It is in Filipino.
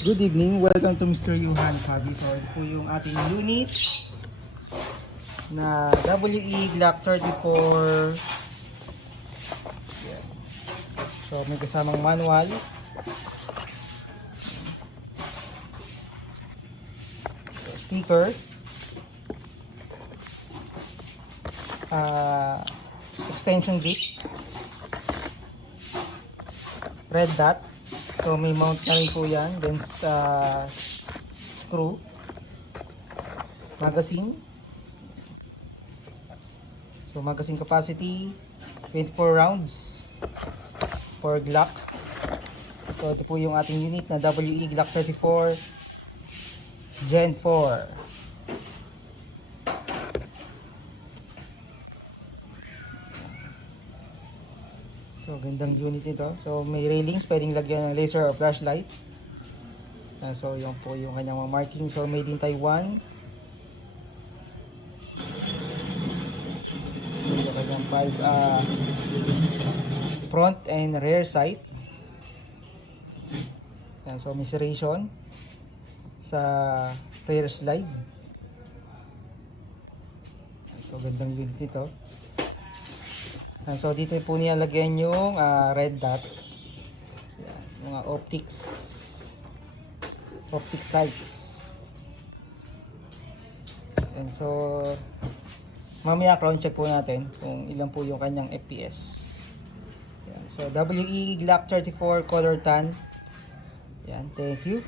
Good evening, welcome to Mr. Yuhan Fabi. So ito po yung ating unit na WE Glock 34. Yan. So may kasamang manual. So, sticker. Extension grip. Red dot. So may mount na rin po yan. Then screw. Magazine. So magazine capacity 24 rounds for Glock. So ito po yung ating unit na WE Glock 34 Gen 4. So gandang unit nito. So may railings, pwedeng lagyan ng laser or flashlight. So yun po yung kanyang mga marking. So made in Taiwan. Yung kanyang front and rear sight. So may serration sa rear slide. So gandang unit nito. So dito po niya lagyan yung red dot. Yan, mga optic sights. And so mamaya crown check po natin kung ilan po yung kanyang FPS. Yan, so WE Glock 34 color tan. Yan, thank you.